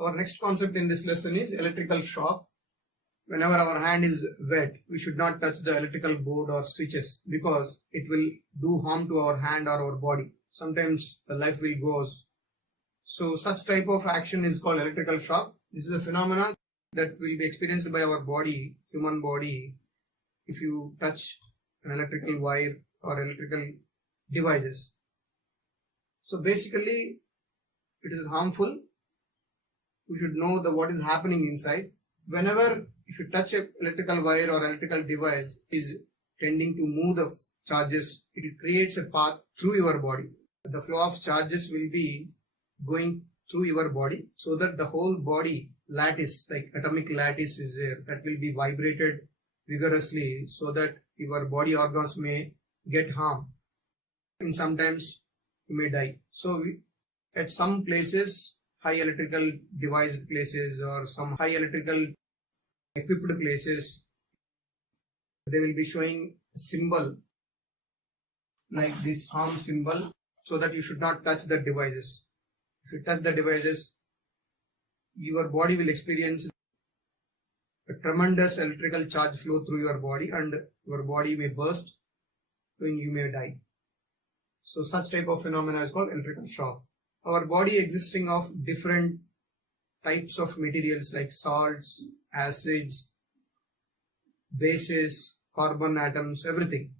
Our next concept in this lesson is electrical shock. Whenever our hand is wet, we should not touch the electrical board or switches because it will do harm to our hand or our body. Sometimes the life will go. So such type of action is called electrical shock. This is a phenomena that will be experienced by our body, human body, if you touch an electrical wire or electrical devices. So basically it is harmful. We should know what is happening inside. Whenever if you touch an electrical wire or electrical device is tending to move the charges, it creates a path through your body. The flow of charges will be going through your body so that the whole body lattice, like atomic lattice is there, that will be vibrated vigorously so that your body organs may get harm and sometimes you may die. So at some places, high electrical device places or some high electrical equipped places, they will be showing a symbol like this harm symbol so that you should not touch the devices. If you touch the devices, your body will experience a tremendous electrical charge flow through your body and your body may burst and you may die. So such type of phenomena is called electrical shock. Our body existing of different types of materials like salts, acids, bases, carbon atoms, everything.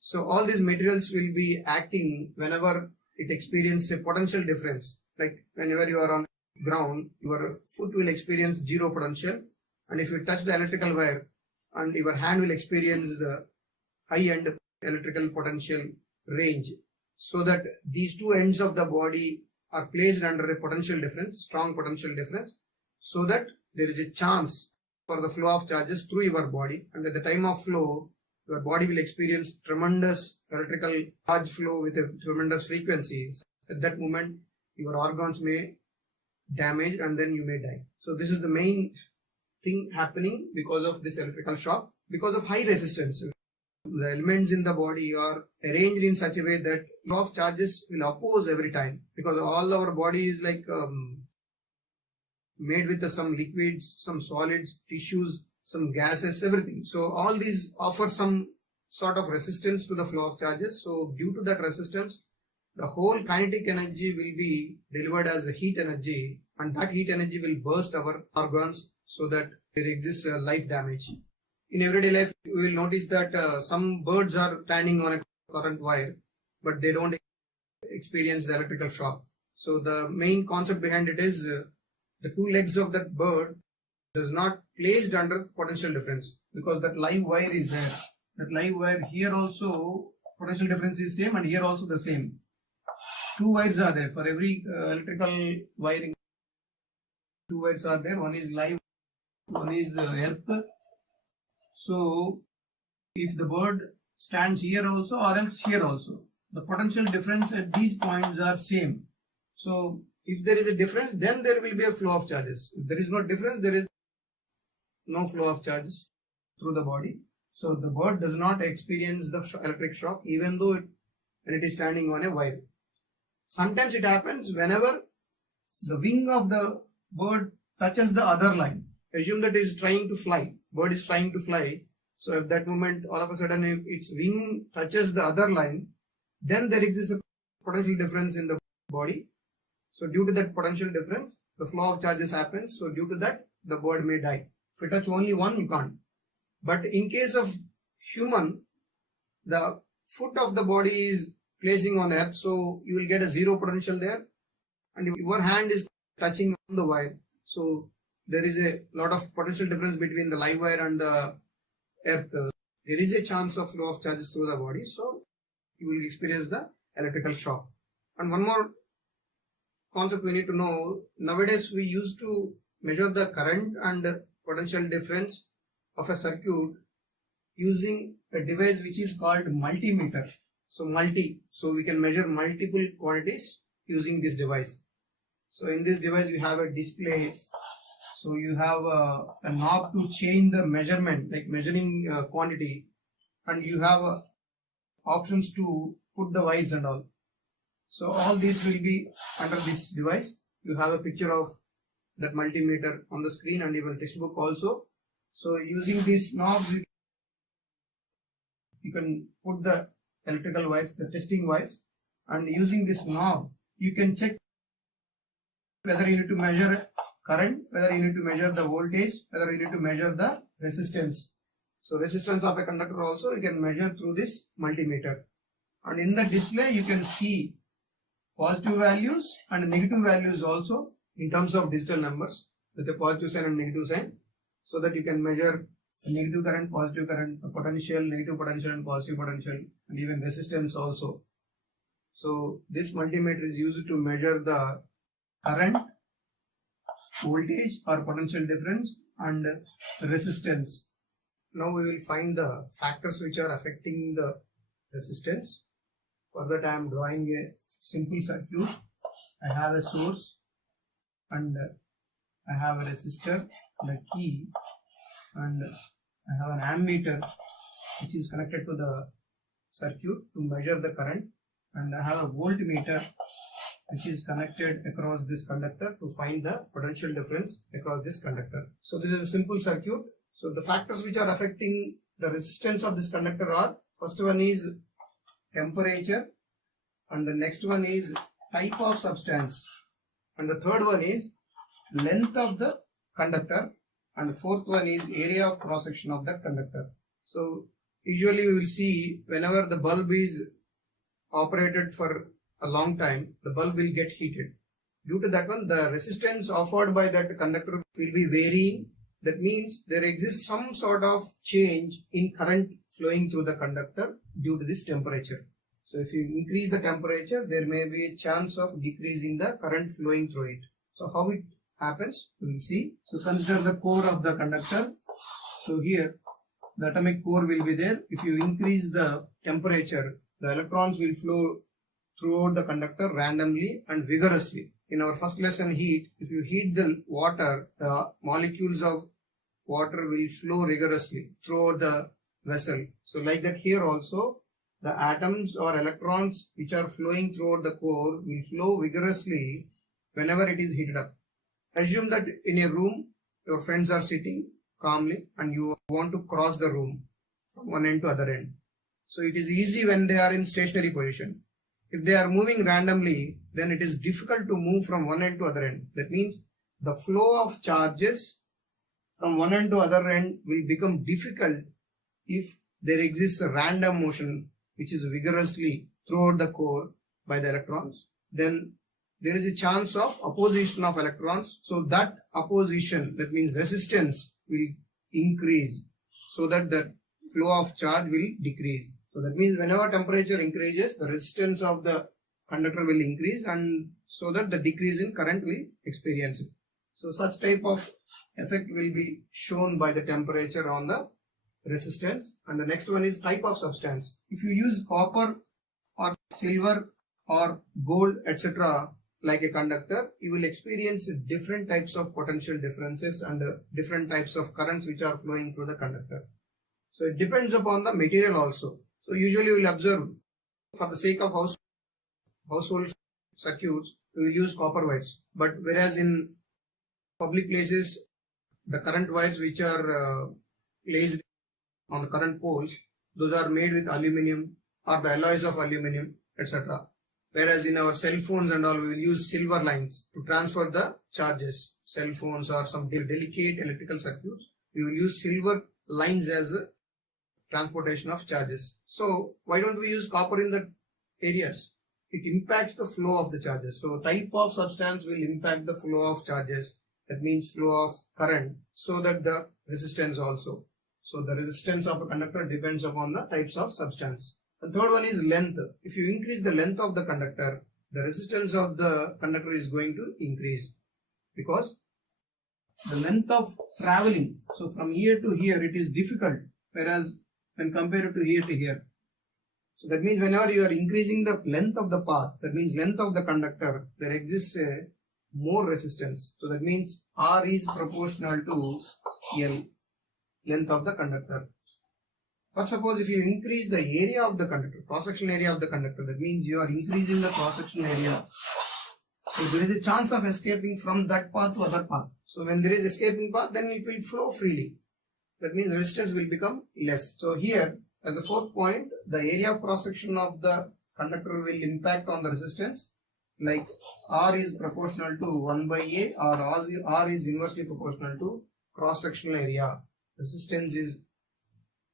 So all these materials will be acting whenever it experiences a potential difference. Like whenever you are on ground, your foot will experience zero potential, and if you touch the electrical wire and your hand will experience the high end electrical potential range. So that these two ends of the body are placed under a potential difference, strong potential difference, so that there is a chance for the flow of charges through your body, and at the time of flow, your body will experience tremendous electrical charge flow with a tremendous frequency. At that moment, your organs may damage and then you may die. So this is the main thing happening because of this electrical shock, because of high resistance. The elements in the body are arranged in such a way that flow of charges will oppose every time, because all our body is like made with some liquids, some solids, tissues, some gases, everything. So all these offer some sort of resistance to the flow of charges. So due to that resistance, the whole kinetic energy will be delivered as a heat energy, and that heat energy will burst our organs so that there exists a life damage. In everyday life, you will notice that some birds are standing on a current wire, but they don't experience the electrical shock. So the main concept behind it is the two legs of that bird does not placed under potential difference, because that live wire is there. That live wire here also potential difference is same, and here also the same. Two wires are there for every electrical wiring. Two wires are there. One is live, one is earth. So if the bird stands here also or else here also, the potential difference at these points are same. So if there is a difference, then there will be a flow of charges. If there is no difference, there is no flow of charges through the body. So the bird does not experience the electric shock even though when it is standing on a wire. Sometimes it happens whenever the wing of the bird touches the other line. Assume that it is trying to fly. Bird is trying to fly. So at that moment, all of a sudden, if its wing touches the other line, then there exists a potential difference in the body. So due to that potential difference, the flow of charges happens. So due to that, the bird may die. If you touch only one, you can't. But in case of human, the foot of the body is placing on earth, so you will get a zero potential there, and your hand is touching on the wire. So there is a lot of potential difference between the live wire and the earth. There is a chance of flow of charges through the body, so you will experience the electrical shock. And one more concept we need to know, nowadays we used to measure the current and potential difference of a circuit using a device which is called multimeter. So we can measure multiple quantities using this device. So in this device you have a display. So you have a knob to change the measurement, like measuring quantity, and you have options to put the wires and all. So all these will be under this device. You have a picture of that multimeter on the screen and even textbook also. So using these knobs, you can put the electrical wires, the testing wires, and using this knob, you can check whether you need to measure current, whether you need to measure the voltage, whether you need to measure the resistance. So resistance of a conductor also you can measure through this multimeter. And in the display you can see positive values and negative values also in terms of digital numbers with a positive sign and negative sign, so that you can measure negative current, positive current, potential, negative potential and positive potential, and even resistance also. So this multimeter is used to measure the current, voltage or potential difference and resistance. Now we will find the factors which are affecting the resistance. For that I am drawing a simple circuit. I have a source and I have a resistor and a key, and I have an ammeter which is connected to the circuit to measure the current, and I have a voltmeter which is connected across this conductor to find the potential difference across this conductor. So this is a simple circuit. So the factors which are affecting the resistance of this conductor are, first one is temperature, and the next one is type of substance, and the third one is length of the conductor, and the fourth one is area of cross section of that conductor. So usually we will see whenever the bulb is operated for a long time, the bulb will get heated. Due to that one, the resistance offered by that conductor will be varying. That means there exists some sort of change in current flowing through the conductor due to this temperature. So if you increase the temperature, there may be a chance of decreasing the current flowing through it. So how it happens, we will see. So consider the core of the conductor. So here the atomic core will be there. If you increase the temperature, the electrons will flow throughout the conductor randomly and vigorously. In our first lesson heat, if you heat the water, the molecules of water will flow rigorously throughout the vessel. So like that here also, the atoms or electrons which are flowing throughout the core will flow vigorously whenever it is heated up. Assume that in a room, your friends are sitting calmly and you want to cross the room from one end to other end. So it is easy when they are in stationary position. If they are moving randomly, then it is difficult to move from one end to other end. That means the flow of charges from one end to other end will become difficult if there exists a random motion which is vigorously throughout the core by the electrons. Then there is a chance of opposition of electrons. So that opposition, that means resistance, will increase so that the flow of charge will decrease. So that means whenever temperature increases, the resistance of the conductor will increase, and so that the decrease in current will experience it. So such type of effect will be shown by the temperature on the resistance. And the next one is type of substance. If you use copper or silver or gold, etc., like a conductor, you will experience different types of potential differences and different types of currents which are flowing through the conductor. So it depends upon the material also. So usually we will observe, for the sake of household circuits, we will use copper wires. But whereas in public places, the current wires which are placed on the current poles, those are made with aluminum or the alloys of aluminum, etc. Whereas in our cell phones and all, we will use silver lines to transfer the charges. Cell phones or some delicate electrical circuits, we will use silver lines as a transportation of charges. So why don't we use copper in the areas? It impacts the flow of the charges. So type of substance will impact the flow of charges. That means flow of current, so that the resistance also. So the resistance of a conductor depends upon the types of substance. The third one is length. If you increase the length of the conductor, the resistance of the conductor is going to increase, because the length of traveling, so from here to here, it is difficult, whereas when compared to here to here. So that means whenever you are increasing the length of the path, that means length of the conductor, there exists a more resistance. So that means R is proportional to L, length of the conductor. But suppose if you increase the area of the conductor, cross-section area of the conductor, that means you are increasing the cross-section area So there is a chance of escaping from that path to other path. So when there is escaping path, then it will flow freely. That means resistance will become less. So here, as a fourth point, the area of cross section of the conductor will impact on the resistance. Like R is proportional to 1 by A, or R is inversely proportional to cross sectional area. Resistance is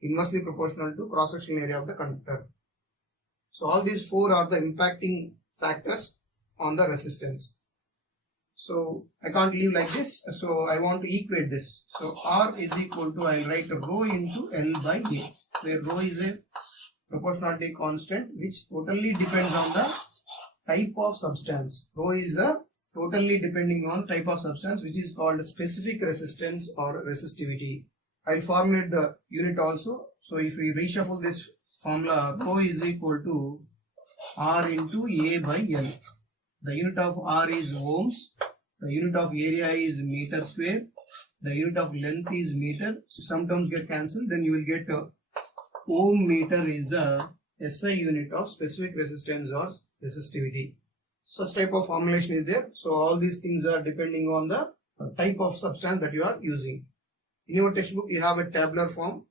inversely proportional to cross sectional area of the conductor. So all these four are the impacting factors on the resistance. So I can't leave like this. So I want to equate this. So R is equal to, I'll write rho into L by A, where rho is a proportionality constant which totally depends on the type of substance. Rho is a totally depending on type of substance, which is called specific resistance or resistivity. I'll formulate the unit also. So if we reshuffle this formula, rho is equal to R into A by L. The unit of R is ohms. The unit of area is meter square. The unit of length is meter. So some terms get cancelled. Then you will get ohm meter is the SI unit of specific resistance or resistivity. Such type of formulation is there. So all these things are depending on the type of substance that you are using. In your textbook, you have a tabular form.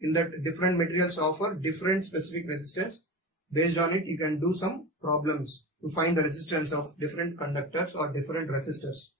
In that, different materials offer different specific resistance. Based on it, you can do some problems to find the resistance of different conductors or different resistors.